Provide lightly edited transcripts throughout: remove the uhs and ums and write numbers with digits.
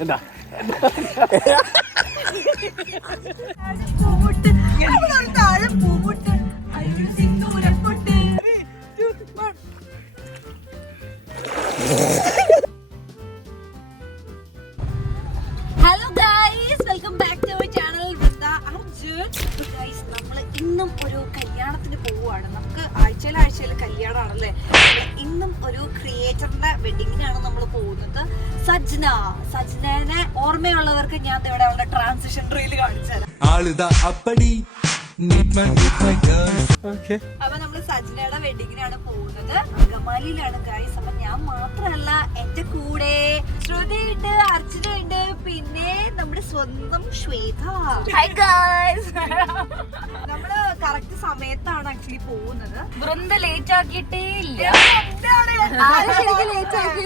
എന്താ hello guys, welcome back to our channel with Arjun. Guys, നമ്മൾ ഇന്നും ഒരു കല്യാണത്തിന് പോവുകയാണ്. നമുക്ക് ആഴ്ചയിൽ കല്യാണമാണല്ലേ. ഇന്നും ഒരു ക്രിയേറ്ററിന്റെ വെഡിങ്ങിനാണ് നമ്മൾ പോകുന്നത്. സജ്നനെ ഓർമ്മയുള്ളവർക്ക് ഞാൻ ഇവിടെ അവളുടെ ട്രാൻസിഷൻ റീൽ കാണിച്ചു തരാം. അപ്പൊ നമ്മള് സജ്നയുടെ വെഡിങ്ങിനാണ് പോകുന്നത്. അങ്കമാലിയിലാണ് ഗൈസ്. അപ്പൊ ഞാൻ മാത്രല്ല, എന്റെ കൂടെ ശ്രുതിയുണ്ട്, അർച്ചനയുണ്ട്, പിന്നെ നമ്മുടെ സ്വന്തം ശ്വേത. Hi guys. നമ്മള് കറക്റ്റ് സമയത്താണ് ആക്ച്വലി പോകുന്നത്. വൃന്ദ ലേറ്റ് ആക്കിയിട്ടേ ഇല്ല. ആരാ ശരിക്കും ലേറ്റ് ആക്കി?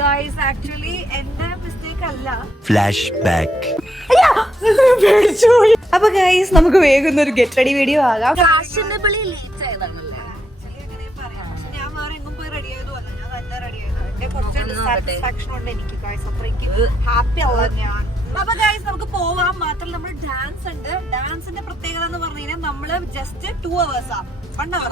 ഗൈസ്, ആക്ച്വലി എന്റെ മിസ്റ്റേക്ക് അല്ല. Flashback. അപ്പൊ ഗൈസ്, നമുക്ക് വേഗം ഒരു ഗെറ്റ് റെഡി വീഡിയോ ആകാം. ഫാഷനബിളി ലേറ്റ് ആയതാണല്ലേ. ഞാൻ വേറെ എങ്ങും പോയി റെഡി ആയതുമല്ല, ഞാൻ തന്നെ റെഡി ആയത്. എന്റെ കുറച്ച് സാറ്റിസ്ഫാക്ഷൻ ഉണ്ട് എനിക്ക് ഗൈസ്. അപ്പൊ എനിക്ക് ഹാപ്പി ആവാൻ ഞാൻ. അപ്പൊ ഗൈസ്, നമുക്ക് പോവാം. മാത്രമല്ല നമ്മൾ ഡാൻസ് ഉണ്ട്. ഡാൻസിന്റെ പ്രത്യേകത എന്ന് പറഞ്ഞു കഴിഞ്ഞാൽ നമ്മള് ജസ്റ്റ് 2 hours ആ, 1 hour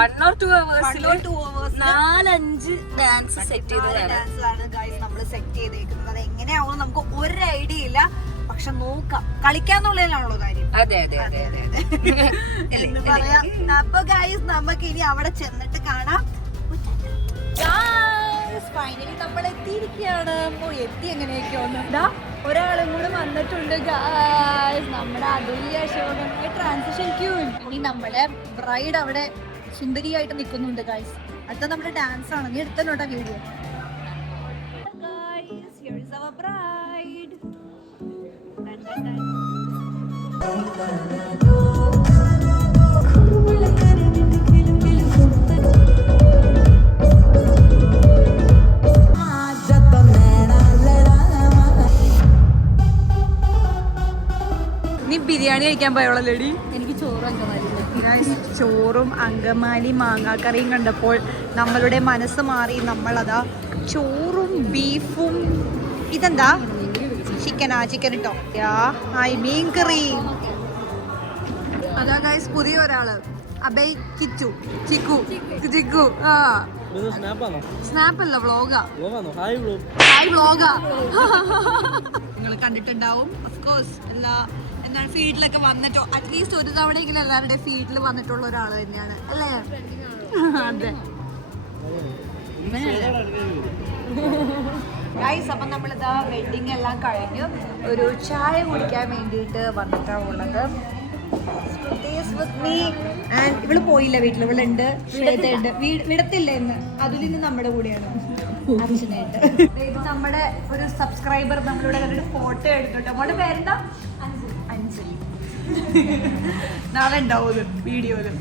1 or 2 hours 4-5 dance set ഡാൻസിലാണ് ഗൈസ് നമ്മൾ സെറ്റ് ചെയ്തേക്കുന്നത്. അത് എങ്ങനെയാവും നമുക്ക് ഒരു ഐഡിയ ഇല്ല, പക്ഷെ നോക്കാം. കളിക്കാന്നുള്ളതിലാണല്ലോ കാര്യം. അതെ അതെ അതെ അതെ എന്ന് പറയാം. അപ്പൊ ഗൈസ്, നമുക്ക് ഇനി അവിടെ ചെന്നിട്ട് കാണാം. ഫൈനലി നമ്മൾ എത്തിയിരിക്കുകയാണ്. എത്തി എങ്ങനെയൊക്കെയോ ഒരാളും കൂടെ വന്നിട്ടുണ്ട് ഗൈസ്. നമ്മുടെ അതുല്യ അശോകന്റെ ട്രാൻസിഷൻ ക്യൂ. ഇനി നമ്മുടെ ബ്രൈഡ് അവിടെ സുന്ദരിയായിട്ട് നിൽക്കുന്നുണ്ട് ഗൈസ്. അടുത്ത നമ്മുടെ ഡാൻസ് ആണ്. നീ എടുത്തല്ലോട്ടാ video. Guys, here is our bride. നീ ബിരിയാണി കഴിക്കാൻ പോയോളല്ലേടി? എനിക്ക് ചോറ് അങ്കമാലി. ചോറും അങ്കമാലി മാങ്ങാക്കറിയും കണ്ടപ്പോൾ നമ്മളുടെ മനസ്സ് മാറി. നമ്മളതാ ചോറും ബീഫും. ഇതെന്താ? ചിക്കനാ? ചിക്കൻ ഇട്ടോ? മീൻ കറി. അതാ ഗൈസ് പുതിയ ഒരാള്, അബയ് ചിക്കു. ആ സ്നാപ്പല്ല, വ്ളോഗാ. ഹായ് വ്ളോഗാ. നിങ്ങൾ കണ്ടിട്ടുണ്ടാവും ഓഫ്കോഴ്സ്. എല്ലാ എന്താണ് ഫീൽഡിലൊക്കെ വന്നിട്ടോ, അറ്റ്ലീസ്റ്റ് ഒരു തവണയെങ്കിലും എല്ലാവരുടെ ഫീൽഡിൽ വന്നിട്ടുള്ള ഒരാൾ തന്നെയാണ് അല്ലേ? അതെ ഗൈസ്. അപ്പം നമ്മളിതാ വെഡിങ് എല്ലാം കഴിഞ്ഞു ഒരു ചായ കുടിക്കാൻ വേണ്ടിയിട്ട് വന്നിട്ടാണ് ഉള്ളത്. ഇവള് പോയില്ല വീട്ടിൽ, ഇവളുണ്ട്, ശ്വേതയുണ്ട്. വിടത്തില്ല ഇന്ന്. അതിലിന്ന് നമ്മുടെ കൂടെയാണ് അർച്ചനയുണ്ട്. ഇത് നമ്മുടെ ഒരു സബ്സ്ക്രൈബർ നമ്മളിവിടെ കണ്ടിട്ട് ഫോട്ടോ എടുത്തിട്ട്. നമ്മുടെ പേരെന്താ? അഞ്ജലി. നാളെ ഉണ്ടാവും വീഡിയോയില്.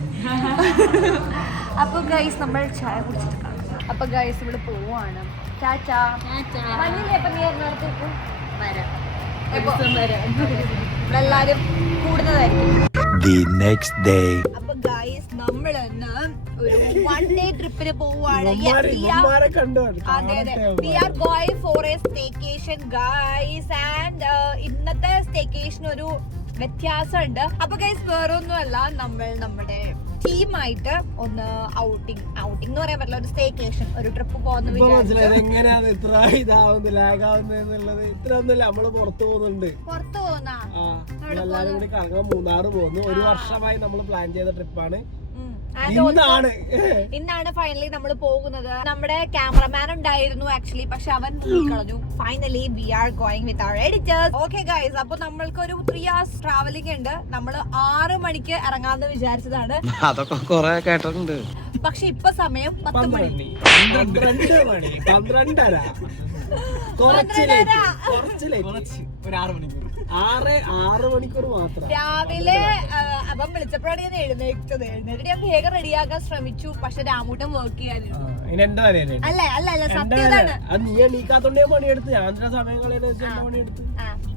അപ്പൊ ഗൈസ്, നമ്മൾ ചായ കുടിച്ചിട്ട് കാണാം. അപ്പൊ ഗൈസ്, ഇവിടെ പോവാണ്. ടാറ്റാ. എല്ലാരും കൂടുന്നതായിരിക്കും. അപ്പൊ ഗൈസ്, നമ്മളിന്ന് ഒരു 1 day ട്രിപ്പിന് പോവാണ്. അതെ അതെ, we are going for a staycation guys. And ഇന്നത്തെ സ്റ്റേക്കേഷൻ ഒരു വ്യത്യാസമുണ്ട്. അപ്പൊ ഗൈസ്, വേറൊന്നുമല്ല, നമ്മൾ നമ്മുടെ ടീമായിട്ട് ഒന്ന് ഔട്ടിംഗ് എന്ന് പറയാൻ പറ്റില്ല, ഒരു സ്റ്റേക്കേഷൻ, ഒരു ട്രിപ്പ് പോകുന്ന പുറത്തു പോകുന്ന മൂന്നാറ് പോകുന്നു. ഒരു വർഷമായി നമ്മൾ പ്ലാൻ ചെയ്ത ട്രിപ്പാണ്. ഇന്നാണ് ഫൈനലി നമ്മൾ പോകുന്നത്. നമ്മുടെ ക്യാമറമാൻ ഉണ്ടായിരുന്നു ആക്ച്വലി, പക്ഷെ അവൻ കളഞ്ഞു. Finally we are going with our editors. Okay guys, അപ്പൊ നമ്മൾക്ക് ഒരു 3 hours ട്രാവലിംഗ് ഉണ്ട്. നമ്മൾ 6 മണിക്ക് ഇറങ്ങാന്ന് വിചാരിച്ചതാണ്. അതൊക്കെ കൊറേ കേട്ടിട്ടുണ്ട്. പക്ഷെ ഇപ്പൊ സമയം 10 മണി. 12:30. കുറച്ച് 6 മണിക്കൂർ മാത്രം. രാവിലെ അപ്പം വിളിച്ചപ്പോഴാണ് ഞാൻ എഴുന്നേറ്റത്. എഴുന്നേറ്റ് ഞാൻ വേഗം റെഡിയാക്കാൻ ശ്രമിച്ചു. പക്ഷെ രാമൂട്ടൻ വർക്ക് ചെയ്യാനിരുന്നു. അല്ല സത്യതാണ്. നീ എണീക്കാത്തോണ്ടേ പണിയെടുത്ത് ഞാൻ സമയങ്ങളെടുത്ത്.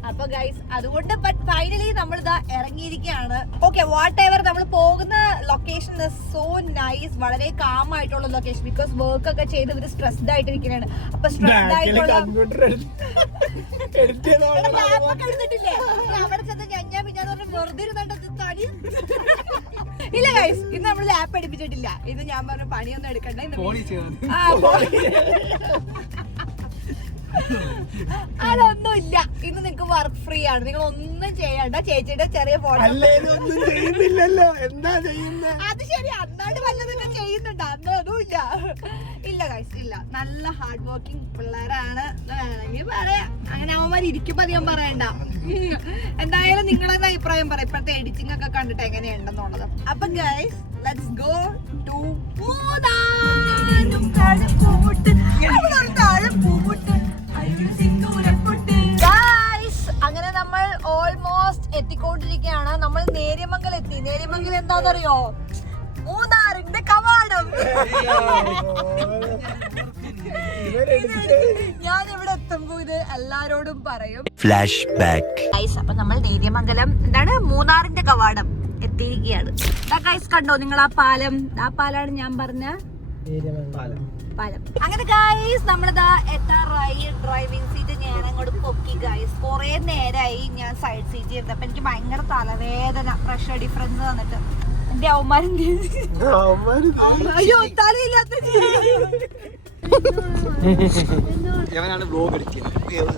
അപ്പൊ ഗൈസ് അതുകൊണ്ട് ഫൈനലി നമ്മളിതാ ഇറങ്ങിയിരിക്കുകയാണ്. ഓക്കെ, വാട്ട് എവർ, നമ്മൾ പോകുന്ന ലൊക്കേഷൻ സോ നൈസ്, വളരെ കാം ആയിട്ടുള്ള ലൊക്കേഷൻ. ബിക്കോസ് വർക്ക് ഒക്കെ ചെയ്ത് ഇവര് സ്ട്രെസ്ഡ് ആയിട്ടിരിക്കുകയാണ്. അപ്പൊ സ്ട്രെസ്ഡ് ആയിട്ടുള്ള അവിടെ ചെന്ന് ഞാൻ പിന്നെ വെറുതെ ഇരുന്നിട്ട് തടി. ഇല്ല ഗൈസ്, ഇന്ന് നമ്മൾ ലാപ്പ് എടുപ്പിച്ചിട്ടില്ല. ഇത് ഞാൻ പറഞ്ഞ പണിയൊന്നും എടുക്കണ്ട. അതൊന്നുമില്ല. ഇന്ന് നിങ്ങൾക്ക് വർക്ക് ഫ്രീ ആണ്. നിങ്ങൾ ഒന്നും ചെയ്യണ്ട. ചേച്ചിയുടെ ചെറിയ ഫോട്ടോ. അത് ശരി, അന്നാണ്ട് വല്ലതൊക്കെ ചെയ്യുന്നുണ്ട്. അന്ന് അതും ഇല്ല. ഇല്ല ഗൈസ്, ഇല്ല. നല്ല ഹാർഡ് വർക്കിംഗ് പിള്ളേരാണ് വേണമെങ്കിൽ പറയാം. അങ്ങനെ അവന്മാർ ഇരിക്കുമ്പോ അധികം പറയണ്ട. എന്തായാലും നിങ്ങളെ അഭിപ്രായം പറയാം ഇപ്പോഴത്തെ എഡിറ്റിംഗ് ഒക്കെ കണ്ടിട്ട് എങ്ങനെയുണ്ടെന്നുള്ളത്. അപ്പൊ ഗൈസ്, ലെറ്റ്സ് ഗോ ടു അങ്ങനെ നമ്മൾ ഓൾമോസ്റ്റ് എത്തിക്കൊണ്ടിരിക്കുകയാണ്. നമ്മൾ നേര്യമംഗലം എത്തി. നേര്യമംഗലം എന്താണെന്നറിയോ? മൂന്നാറിന്റെ കവാടം. ഞാൻ ഇവിടെ എത്തുമ്പോ ഇത് എല്ലാരോടും പറയും. Flash back. അപ്പൊ നമ്മൾ നേര്യമംഗലം എന്താണ് മൂന്നാറിന്റെ കവാടം എത്തിയിരിക്കുകയാണ്. ഗൈസ് കണ്ടോ നിങ്ങൾ ആ പാലം? ആ പാലാണ് ഞാൻ പറഞ്ഞ പാലം. അങ്ങനെ ഗൈസ് നമ്മളിതാ എത്താറായി. ഡ്രൈവിംഗ് സീറ്റ് ഞാൻ അങ്ങോട്ട് പൊക്കി ഗൈസ്. കുറെ നേരമായി ഞാൻ സൈഡ് സീറ്റ് ചെയ്തപ്പോ എനിക്ക് ഭയങ്കര തലവേദന, പ്രഷർ ഡിഫറൻസ് വന്നിട്ട്. എന്റെ അവന്മാരെന്ത് അയ്യോ തലയില്ലാത്ത ാണ് ബ്ലോഗ് എടുക്കുന്നത്.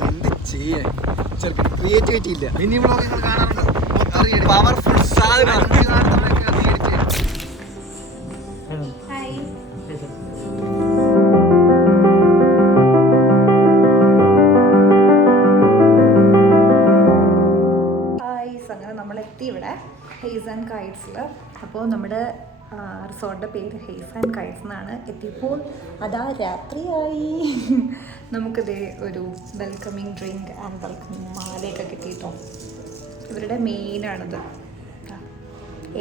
എന്ത് ചെയ്യാൻ ക്രിയേറ്റിവിറ്റി ഇല്ല. മിനി ബ്ലോഗ് കാണാറുണ്ട്. പവർഫുൾ സാധനം. അങ്ങനെ നമ്മളെത്തി ഇവിടെ ഹെയ്സ് ആൻഡ് കൈറ്റ്സിൽ. അപ്പോൾ നമ്മുടെ റിസോർട്ടിൻ്റെ പേര് ഹെയ്സ് ആൻഡ് കൈറ്റ്സ് എന്നാണ്. എത്തിയപ്പോൾ അതാ രാത്രിയായി. നമുക്കിത് ഒരു വെൽക്കമിങ് ഡ്രിങ്ക് ആൻഡ് വെൽക്കമിങ് മാലയൊക്കെ കിട്ടിയിട്ടോ. ഇവരുടെ മെയിനാണിത്,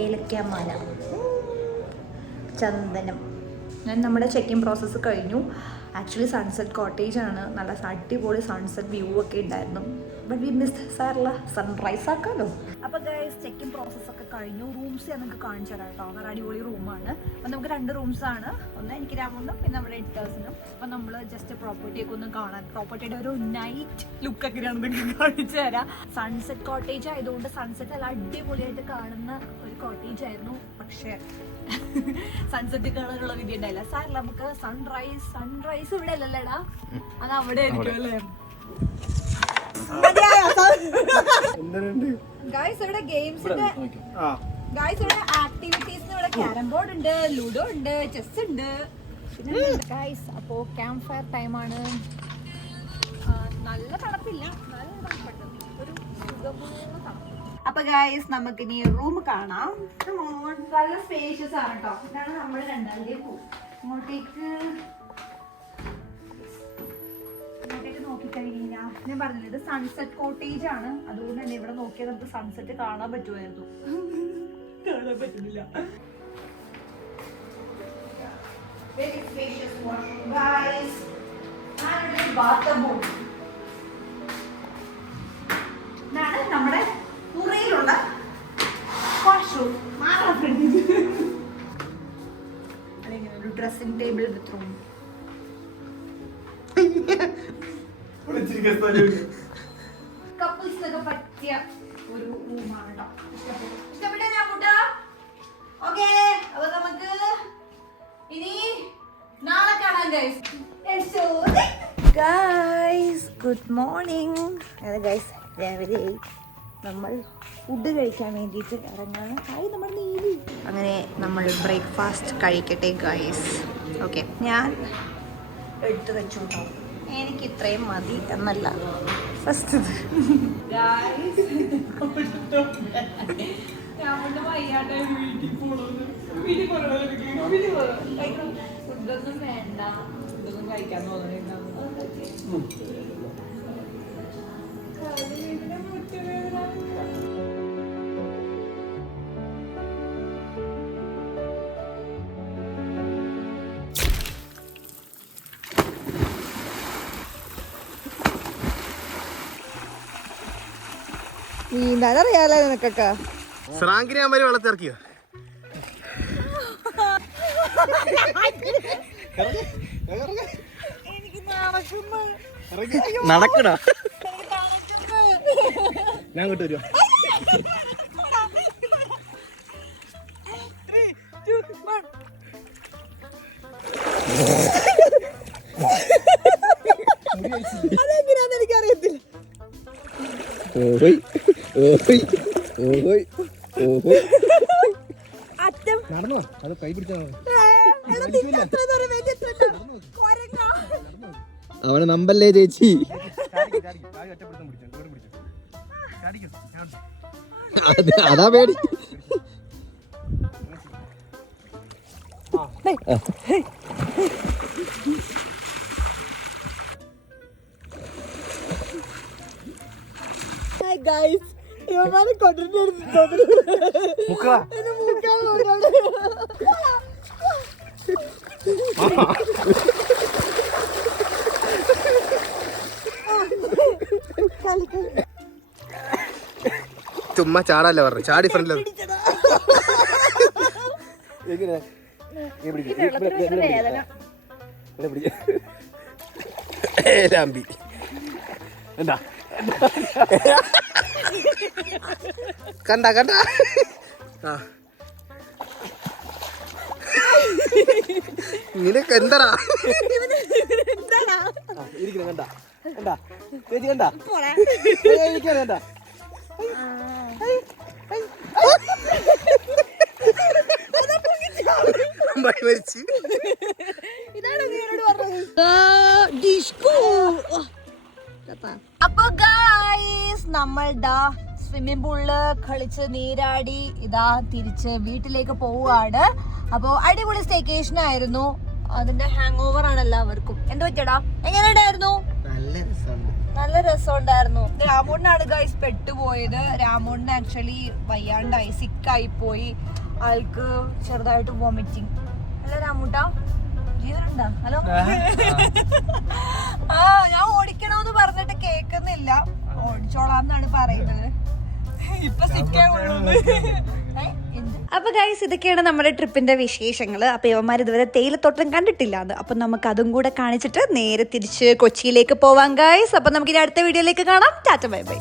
ഏലക്കാമാല, ചന്ദനം. ഞാൻ നമ്മുടെ ചെക്കിങ് പ്രോസസ്സ് കഴിഞ്ഞു. ആക്ച്വലി സൺസെറ്റ് കോട്ടേജ് ആണ്. നല്ല അടിപൊളി സൺസെറ്റ് വ്യൂ ഒക്കെ ഉണ്ടായിരുന്നു. ബട്ട് വി മിസ്ഡ് സാറില്ല, സൺറൈസ് ആക്കാമല്ലോ. അപ്പോൾ ഗൈസ് ചെക്കിങ് പ്രോസസ്സൊക്കെ കഴിഞ്ഞു. റൂംസ് ഞാൻ നിങ്ങൾക്ക് കാണിച്ചു തരാം കേട്ടോ. നല്ല അടിപൊളി റൂമാണ്. അപ്പോൾ നമുക്ക് 2 റൂംസാണ്. ഒന്ന് എനിക്ക് രാമുണ്ടും പിന്നെ നമ്മുടെ എഡിറ്റേഴ്സിനും. അപ്പോൾ നമ്മൾ ജസ്റ്റ് പ്രോപ്പർട്ടിയൊക്കെ ഒന്ന് കാണാൻ, പ്രോപ്പർട്ടിയുടെ ഒരു നൈറ്റ് ലുക്കൊക്കെ ഞാൻ നിങ്ങൾക്ക് കാണിച്ചു തരാം. സൺസെറ്റ് കോട്ടേജ് ആയതുകൊണ്ട് സൺസെറ്റ് നല്ല അടിപൊളിയായിട്ട് കാണുന്ന ഒരു കോട്ടേജ് ആയിരുന്നു. പക്ഷേ സൺസെറ്റ് കാണാനുള്ള വിധി ഉണ്ടായില്ല. സാറില്ല, നമുക്ക് സൺറൈസ് ഇവിടെ അല്ലല്ലേടാ, അത് അവിടെ ആയിരിക്കും അല്ലേ. ഗൈസ് ഇവിടെ ഗെയിംസിന്റെ ഇവിടെ ആക്ടിവിറ്റീസിന് ഇവിടെ ക്യാരം ബോർഡ് ഉണ്ട്, ലുഡോ ഉണ്ട്, ചെസ് ഉണ്ട്. ഗൈസ് അപ്പോ ക്യാമ്പ് ഫയർ ടൈമാണ്. നല്ല തണുപ്പില്ല, നല്ല തണുപ്പുണ്ട്, ഒരു സുഖമുള്ള തണുപ്പ്. അപ്പൊ ഗൈസ് നമുക്ക് ഇനി റൂം കാണാം. നല്ല സ്പേഷ്യസ് ആണ് കേട്ടോ. ഇതാണ് നമ്മൾ 2ാമത്തെ റൂം. ഇങ്ങോട്ടേക്ക് നോക്കിക്കഴിഞ്ഞാൽ ഞാൻ പറഞ്ഞില്ല, ഇത് സൺസെറ്റ് കോട്ടേജ് ആണ്. അതുകൊണ്ട് തന്നെ ഇവിടെ നോക്കിയാൽ നമുക്ക് സൺസെറ്റ് കാണാൻ പറ്റുമായിരുന്നു. കാണാൻ പറ്റുന്നില്ല. ഇതാണ് നമ്മുടെ മുറിയിലുള്ള വാഷ്റൂം. അല്ലെങ്കിൽ ഒരു ഡ്രസ്സിംഗ് ടേബിൾ വിത്ത് റൂം. കപ്പിൾസിനൊക്കെ പറ്റിയ ഒരു റൂമാണ് കേട്ടോ. ഇഷ്ടപ്പെട്ടോ ഞാൻ കൂട്ടാ? ഓക്കേ, അപ്പൊ നമുക്ക് ഇനി നാളെ കാണാം ഗൈസ്. Guys good morning. അതെ ഗൈസ്, രാവിലെ നമ്മൾ ഫുഡ് കഴിക്കാൻ വേണ്ടിയിട്ട് ഇറങ്ങാണ്. ഹായ് നമ്മൾ നീലി. അങ്ങനെ നമ്മൾ ബ്രേക്ക്ഫാസ്റ്റ് കഴിക്കട്ടെ ഗൈസ്. ഓക്കെ, ഞാൻ എടുത്തു വെച്ചു കേട്ടോ. എനിക്ക് ഇത്രയും മതി എന്നല്ല ഫസ്റ്റ്. ഫുഡൊന്നും വേണ്ട, ഫുഡൊന്നും കഴിക്കാൻ തോന്നുന്നുണ്ടാവും. നീന്താനറിയാലോ നിനക്കൊക്കെ. സ്രാങ്കിനെ അമ്മ വെള്ളത്തിറക്കിയോ? നടക്കണ ഞാൻ ഇങ്ങോട്ട് വരുവാ. അതെങ്ങനെയാന്ന് എനിക്കറിയത്തില്ല. അറ്റം നടന്നോ? അത് കൈ പിടിച്ചാ അവനെ നമ്പല്ലേ ചേച്ചി. അതാ പേടി. ചുമ്മാ ചാടല്ലേ പറഞ്ഞു. ചാടി ഫ്രണ്ടിൽ എന്താ കണ്ട കണ്ട നിനക്ക് എന്താടാ ഇരിക്കുന്ന കണ്ട കണ്ട ചേച്ചി കണ്ട കണ്ട അപ്പൊ ഗായ്സ് നമ്മൾ സ്വിമ്മിംഗ് പൂളില് കളിച്ച് നീരാടി ഇതാ തിരിച്ച് വീട്ടിലേക്ക് പോവുകയാണ്. അപ്പൊ അടിപൊളി സ്റ്റേക്കേഷൻ ആയിരുന്നു. അതിന്റെ ഹാങ് ഓവർ ആണ് എല്ലാവർക്കും. എന്താ പറ്റിയടാ? എങ്ങനെയുണ്ടായിരുന്നു? നല്ല രസമുണ്ടായിരുന്നു. രാമോണ്ണാണ് ഗൈസ് പെട്ടുപോയത്. രാമോണ്ണന് ആക്ച്വലി വയ്യാണ്ടായി, സിക്കായി പോയി. ആൾക്ക് ചെറുതായിട്ട് വോമിറ്റിംഗ്. അല്ല രാമൂട്ടാ, ജീവനുണ്ടാ? ഹലോ. ആ ഞാൻ ഓടിക്കണോന്ന് പറഞ്ഞിട്ട് കേക്കുന്നില്ല. ഓടിച്ചോളാന്നാണ് പറയുന്നത്. ഇപ്പൊ സിക്കേ ഉള്ളൂ. അപ്പൊ ഗൈസ് ഇതൊക്കെയാണ് നമ്മുടെ ട്രിപ്പിന്റെ വിശേഷങ്ങൾ. അപ്പൊ ഇവന്മാർ ഇതുവരെ തേയിലത്തോട്ടം കണ്ടിട്ടില്ലാന്ന്. അപ്പൊ നമുക്ക് അതും കൂടെ കാണിച്ചിട്ട് നേരെ തിരിച്ച് കൊച്ചിയിലേക്ക് പോവാം ഗൈസ്. അപ്പൊ നമുക്ക് ഇനി അടുത്ത വീഡിയോയിലേക്ക് കാണാം. Tata bye bye.